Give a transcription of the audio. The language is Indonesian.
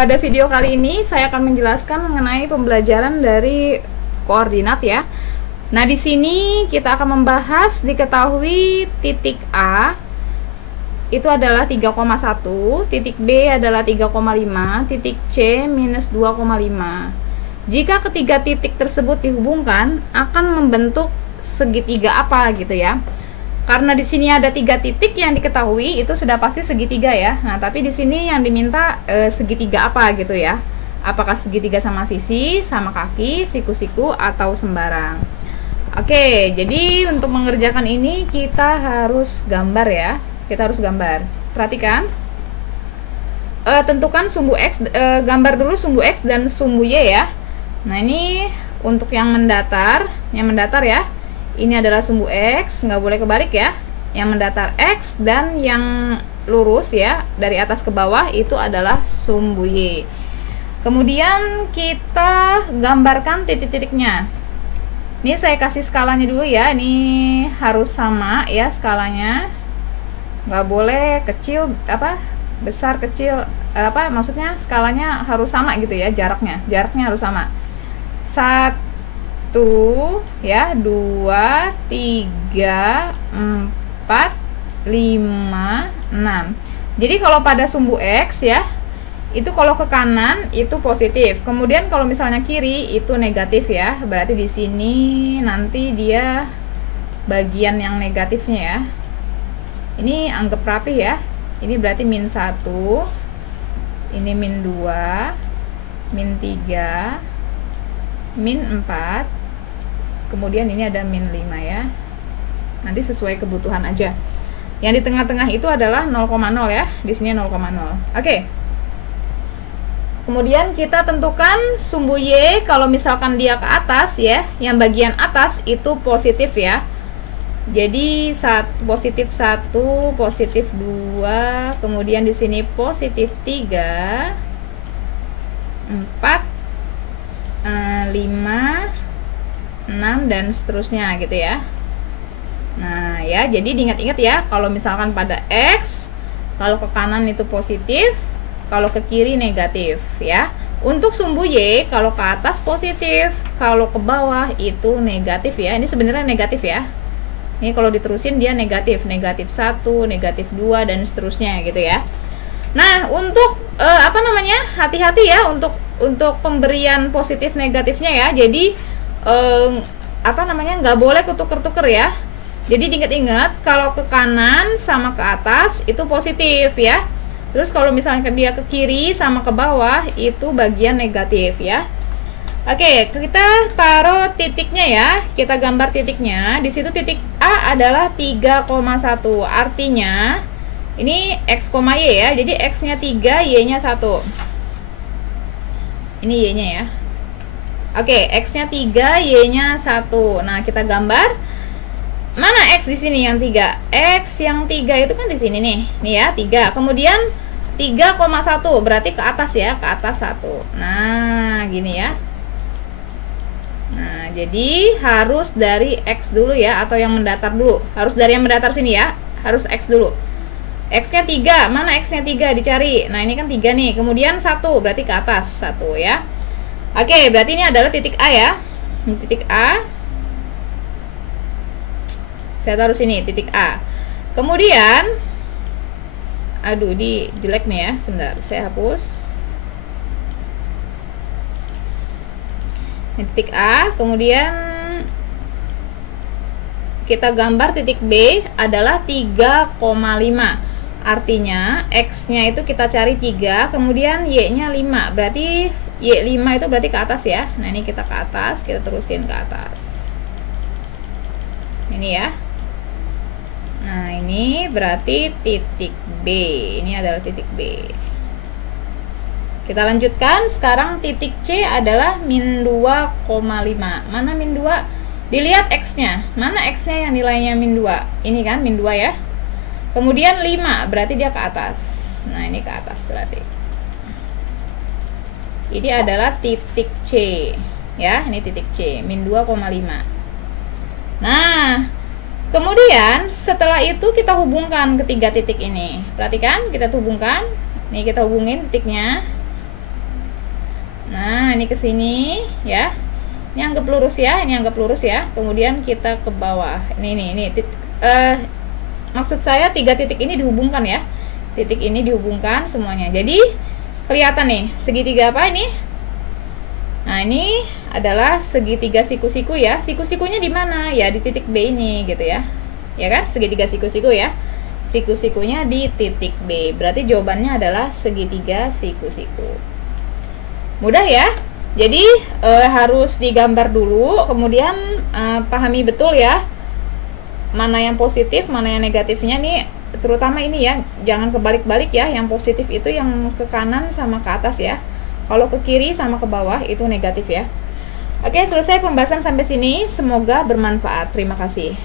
Pada video kali ini saya akan menjelaskan mengenai pembelajaran dari koordinat ya. Nah, di sini kita akan membahas diketahui titik A itu adalah 3,1, titik B adalah 3,5, titik C minus 2,5. Jika ketiga titik tersebut dihubungkan akan membentuk segitiga apa gitu ya. Karena di sini ada 3 titik yang diketahui, itu sudah pasti segitiga ya. Nah, tapi di sini yang diminta segitiga apa gitu ya. Apakah segitiga sama sisi, sama kaki, siku-siku, atau sembarang. Oke, jadi untuk mengerjakan ini kita harus gambar ya. Kita harus gambar. Perhatikan. Tentukan sumbu X, gambar dulu sumbu X dan sumbu Y ya. Nah, ini untuk yang mendatar ya. Ini adalah sumbu X, nggak boleh kebalik ya. Yang mendatar X dan yang lurus ya, dari atas ke bawah itu adalah sumbu Y. Kemudian kita gambarkan titik-titiknya. Ini saya kasih skalanya dulu ya. Ini harus sama ya skalanya. Nggak boleh kecil besar kecil maksudnya skalanya harus sama gitu ya, jaraknya harus sama. 1 ya, 2, 3, 4, 5, 6. Jadi kalau pada sumbu X ya, itu kalau ke kanan itu positif. Kemudian kalau misalnya kiri itu negatif ya. Berarti di sini nanti dia bagian yang negatifnya ya. Ini anggap rapi ya. Ini berarti min 1. Ini min 2, min 3, min 4. Kemudian ini ada min 5 ya. Nanti sesuai kebutuhan aja. Yang di tengah-tengah itu adalah 0,0 ya. Di sini 0,0. Oke. Kemudian kita tentukan sumbu Y kalau misalkan dia ke atas ya, yang bagian atas itu positif ya. Jadi positif 1, positif 2, kemudian di sini positif 3, 4, 5, 6 dan seterusnya gitu ya. Nah ya, jadi diingat-ingat ya, kalau misalkan pada X kalau ke kanan itu positif, kalau ke kiri negatif ya. Untuk sumbu Y kalau ke atas positif, kalau ke bawah itu negatif ya. Ini sebenarnya negatif ya. Ini kalau diterusin dia negatif 1, negatif 2 dan seterusnya gitu ya. Nah, untuk hati-hati ya untuk pemberian positif negatifnya ya. Jadi nggak boleh ketuker-tuker ya. Jadi diingat-ingat kalau ke kanan sama ke atas itu positif ya. Terus kalau misalnya dia ke kiri sama ke bawah itu bagian negatif ya. Oke, kita taruh titiknya ya. Kita gambar titiknya. Di situ titik A adalah 3,1. Artinya ini X, Y ya. Jadi X-nya 3, Y-nya 1. Ini Y-nya ya. Oke, X-nya 3, Y-nya 1. Nah, kita gambar. Mana X di sini yang 3? X yang 3 itu kan di sini nih. Nih ya, 3. Kemudian 3,1 berarti ke atas ya, ke atas 1. Nah, gini ya. Nah, jadi harus dari X dulu ya, atau yang mendatar dulu. Harus dari yang mendatar sini ya. Harus X dulu. X-nya 3. Mana X-nya 3? Dicari. Nah, ini kan 3 nih. Kemudian 1 berarti ke atas 1 ya. Oke, berarti ini adalah titik A ya. Ini titik A. Saya taruh sini titik A. Kemudian aduh, ini jelek nih ya. Sebentar, saya hapus. Ini titik A. Kemudian kita gambar titik B adalah 3,5. Artinya X-nya itu kita cari 3, kemudian Y-nya 5. Berarti Y5 itu berarti ke atas ya. Nah, ini kita ke atas, kita terusin ke atas. Ini ya. Nah, ini berarti titik B. Ini adalah titik B. Kita lanjutkan. Sekarang titik C adalah min 2,5. Mana min 2? Dilihat X-nya. Mana X-nya yang nilainya min 2? Ini kan min 2 ya. Kemudian 5, berarti dia ke atas. Nah, ini ke atas berarti. Ini adalah titik C ya, ini titik C min 2,5. Nah, kemudian setelah itu kita hubungkan ketiga titik ini. Perhatikan, kita hubungkan. Nih kita hubungin titiknya. Nah, ini ke sini ya. Ini anggap lurus ya, ini anggap lurus ya. Kemudian kita ke bawah. Ini maksud saya 3 titik ini dihubungkan ya. Titik ini dihubungkan semuanya. Jadi kelihatan nih segitiga apa ini? Nah, ini adalah segitiga siku-siku ya. Siku-sikunya di mana? Ya di titik B ini gitu ya. Ya kan? Segitiga siku-siku ya. Siku-sikunya di titik B. Berarti jawabannya adalah segitiga siku-siku. Mudah ya. Jadi harus digambar dulu, kemudian pahami betul ya mana yang positif, mana yang negatifnya nih, terutama ini ya, jangan kebalik-balik ya. Yang positif itu yang ke kanan sama ke atas ya. Kalau ke kiri sama ke bawah itu negatif ya. Oke, selesai pembahasan sampai sini. Semoga bermanfaat. Terima kasih.